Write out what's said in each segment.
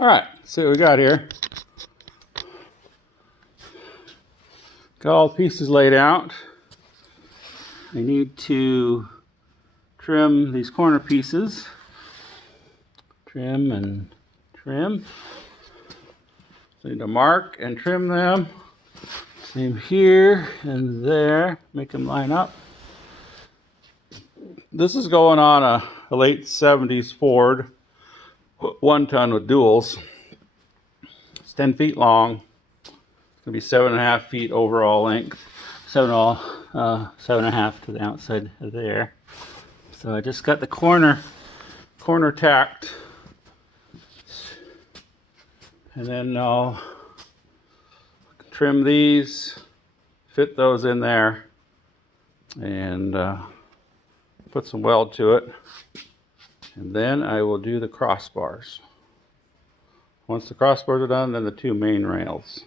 Alright, see what we got here. Got all the pieces laid out. I need to trim these corner pieces. Trim and trim. So I need to mark and trim them. Same here and there. Make them line up. This is going on a late 70s Ford. 1 ton with duals. It's 10 feet long. It's going to be 7.5 feet overall length. 7.5 to the outside of there. So I just got the corner tacked. And then I'll trim these, fit those in there, and put some weld to it. And then I will do the crossbars. Once the crossbars are done, then the 2 main rails.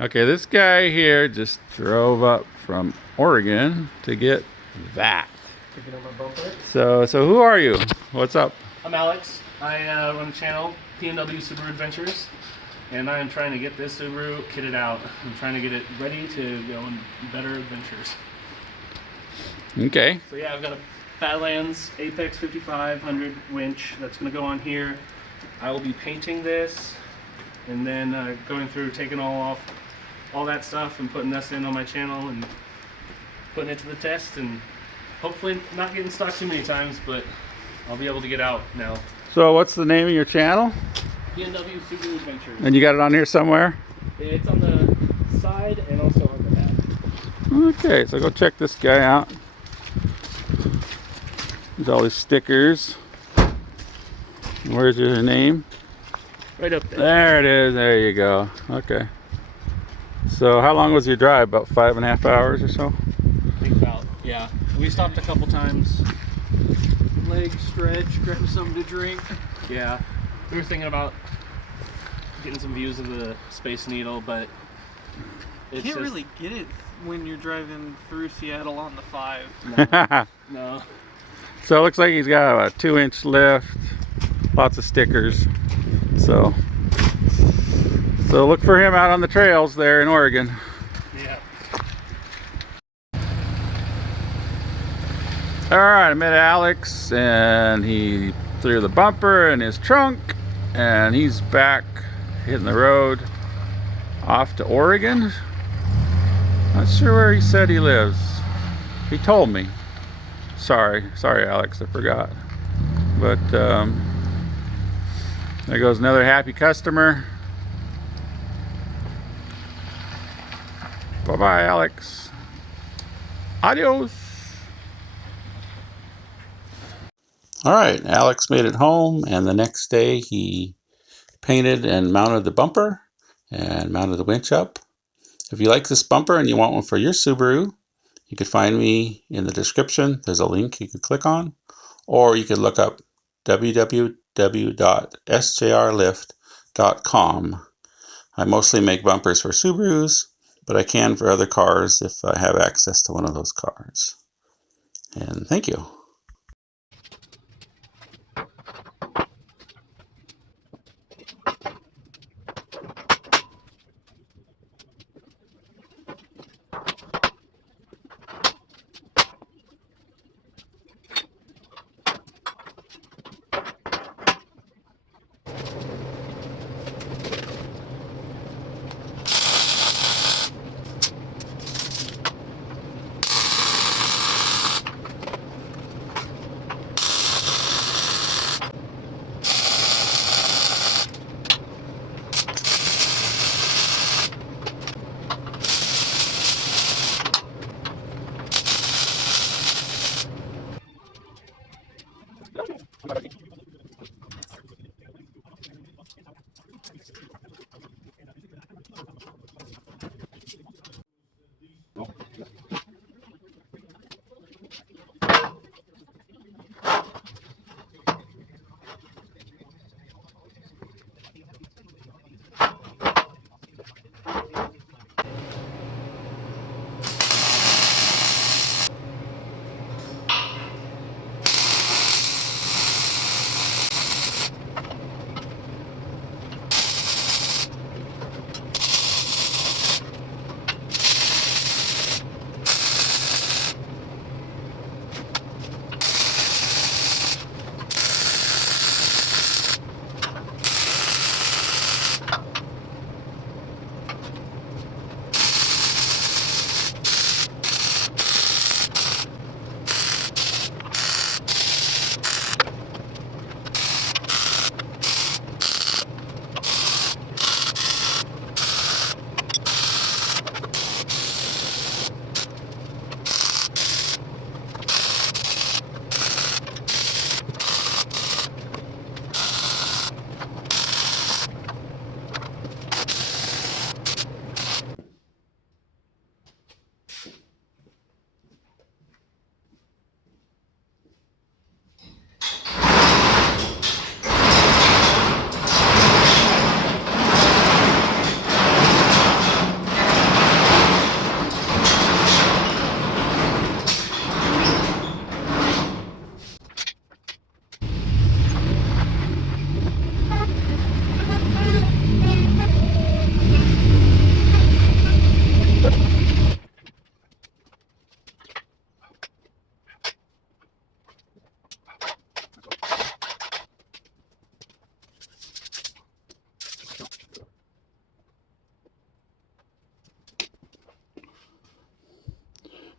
Okay, this guy here just drove up from Oregon to get that. Picking up my bumper. So who are you? What's up? I'm Alex. I run a channel, PNW Subaru Adventures, and I am trying to get this Subaru kitted out. I'm trying to get it ready to go on better adventures. Okay. So yeah, I've got a Badlands Apex 5500 winch that's going to go on here. I will be painting this and then going through, taking all that stuff and putting this in on my channel and putting it to the test, and hopefully not getting stuck too many times, but I'll be able to get out now. So what's the name of your channel? B&W Subaru Adventures. And you got it on here somewhere? It's on the side and also on the back. Okay, so go check this guy out. There's all his stickers. Where's your name? Right up there. There it is. There you go. Okay. So how long was your drive? About 5.5 hours or so? I think about, yeah. We stopped a couple times. Leg stretch, grab something to drink. Yeah. We were thinking about getting some views of the Space Needle, but it's Can't just, really get it when you're driving through Seattle on the 5. no. So it looks like he's got a 2-inch lift, lots of stickers. So look for him out on the trails there in Oregon. Yeah. All right, I met Alex and he threw the bumper in his trunk and he's back hitting the road off to Oregon. Not sure where he said he lives. He told me. Sorry Alex, I forgot. But there goes another happy customer. Bye-bye, Alex. Adios. All right, Alex made it home, and the next day he painted and mounted the bumper and mounted the winch up. If you like this bumper and you want one for your Subaru, you could find me in the description. There's a link you could click on, or you could look up www.sjrlift.com. I mostly make bumpers for Subarus, but I can for other cars if I have access to one of those cars. And thank you.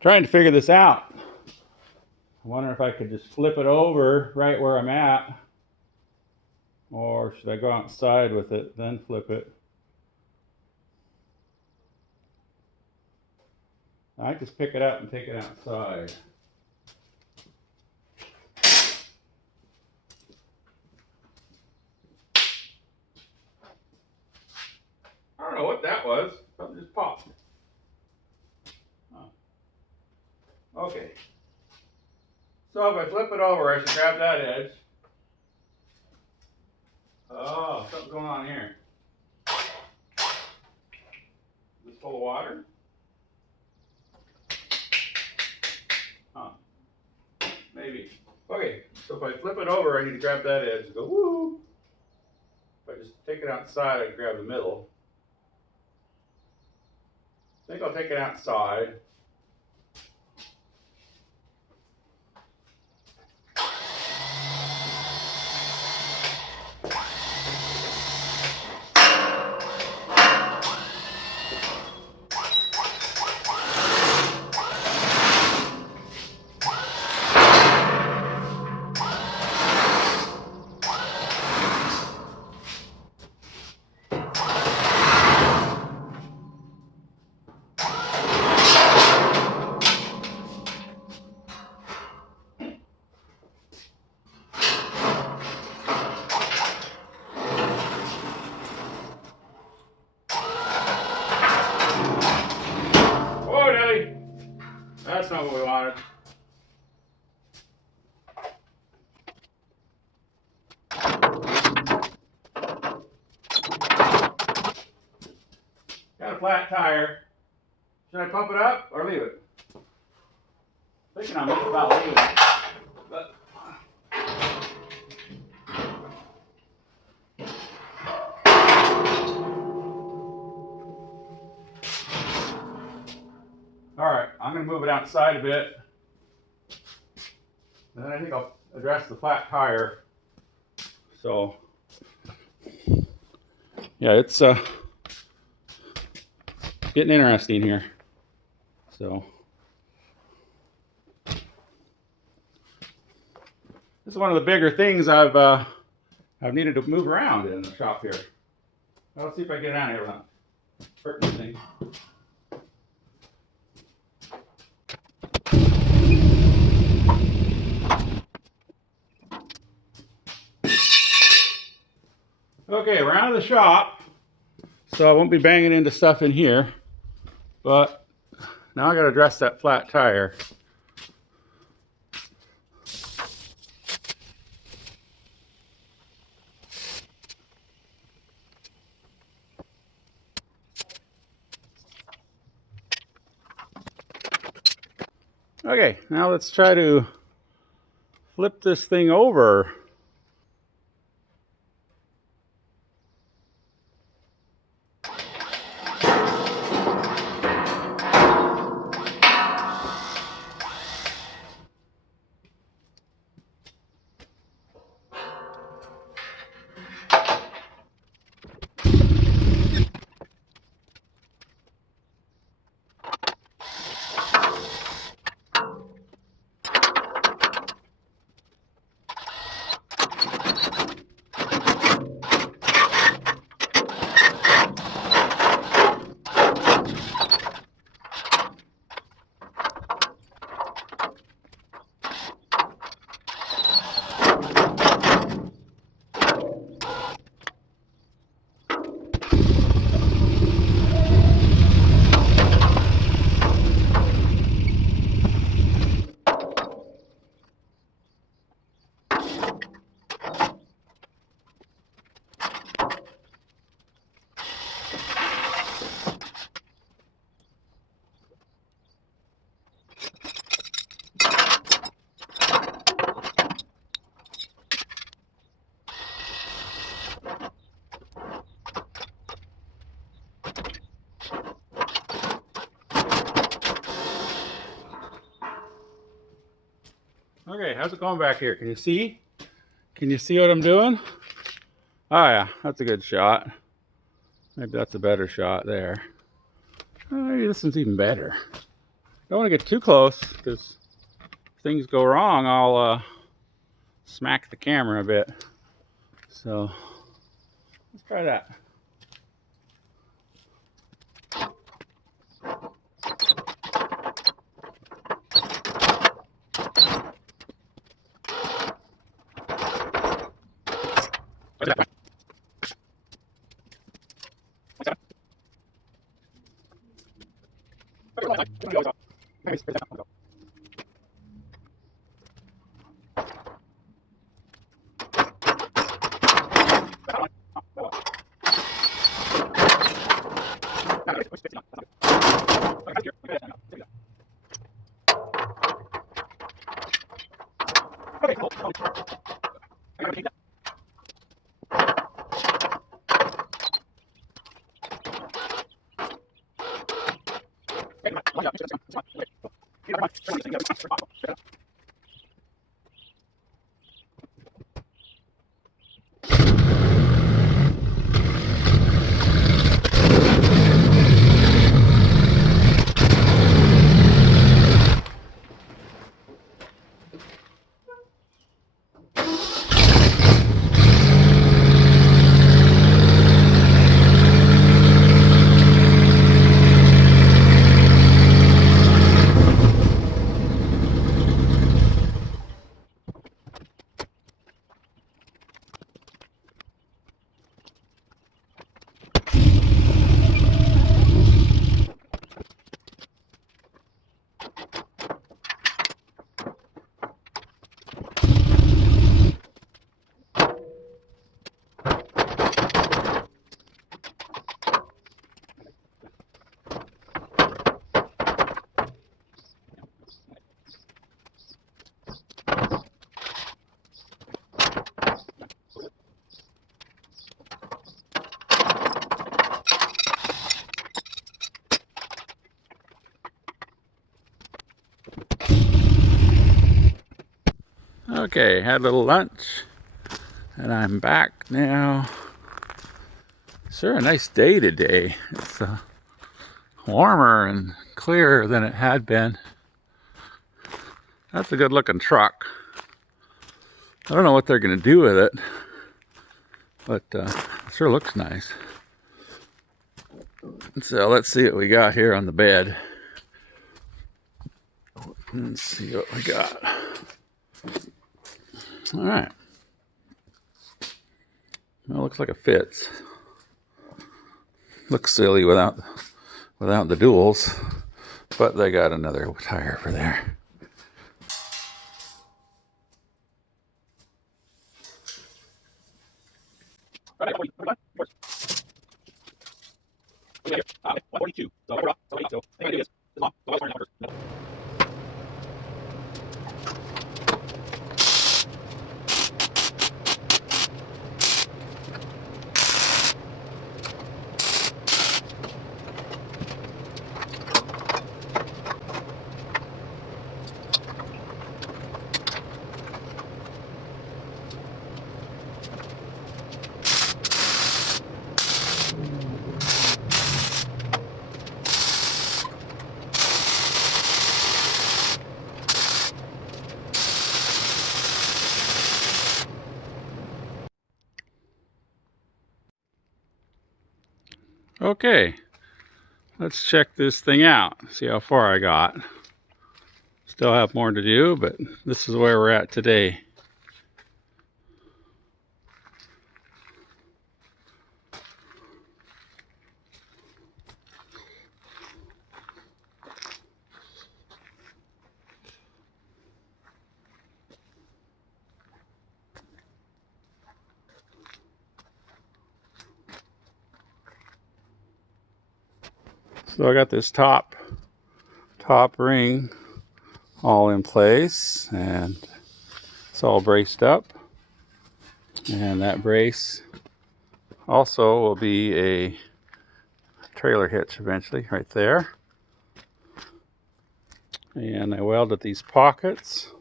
Trying to figure this out. I wonder if I could just flip it over right where I'm at. Or should I go outside with it, then flip it? I just pick it up and take it outside. I don't know what that was. Something just popped. Oh. Okay. So if I flip it over, I should grab that edge. Oh, something's going on here. Is this full of water? Huh. Maybe. Okay, so if I flip it over, I need to grab that edge and go woo. If I just take it outside, I can grab the middle. I think I'll take it outside. Whoa, Nelly! That's not what we wanted. Got a flat tire. Should I pump it up or leave it? Thinking I'm about leaving it. But alright, I'm gonna move it outside a bit. And then I think I'll address the flat tire. So yeah, it's getting interesting here. So this is one of the bigger things I've needed to move around in the shop here. Let's see if I get it out of here without hurting anything. Okay, we're out of the shop, so I won't be banging into stuff in here. But now I got to address that flat tire. Okay, now let's try to flip this thing over. Okay, how's it going back here? Can you see? Can you see what I'm doing? Oh yeah, that's a good shot. Maybe that's a better shot there. Maybe this one's even better. Don't want to get too close because if things go wrong, I'll smack the camera a bit. So let's try that. Okay, had a little lunch, and I'm back now. Sure, a nice day today. It's warmer and clearer than it had been. That's a good looking truck. I don't know what they're going to do with it, but it sure looks nice. So let's see what we got here on the bed. Let's see what we got. All right. Well, it looks like it fits. Looks silly without the duals, but they got another tire for there. Okay, let's check this thing out, see how far I got. Still have more to do, but this is where we're at today. So I got this top ring all in place, and it's all braced up, and that brace also will be a trailer hitch eventually right there. And I welded these pockets,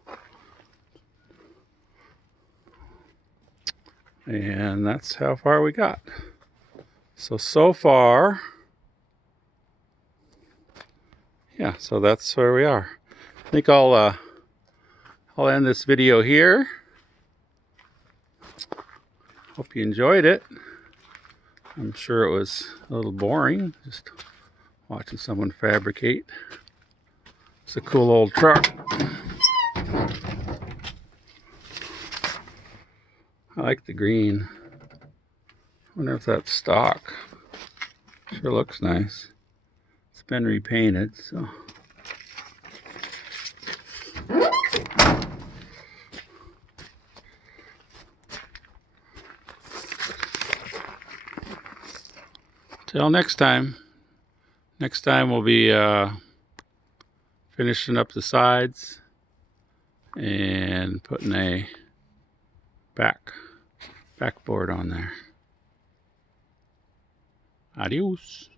and that's how far we got. So far, yeah, so that's where we are. I think I'll end this video here. Hope you enjoyed it. I'm sure it was a little boring, just watching someone fabricate. It's a cool old truck. I like the green. Wonder if that's stock. Sure looks nice. It's been repainted, so. Till next time. Next time we'll be finishing up the sides and putting a backboard on there. Adios.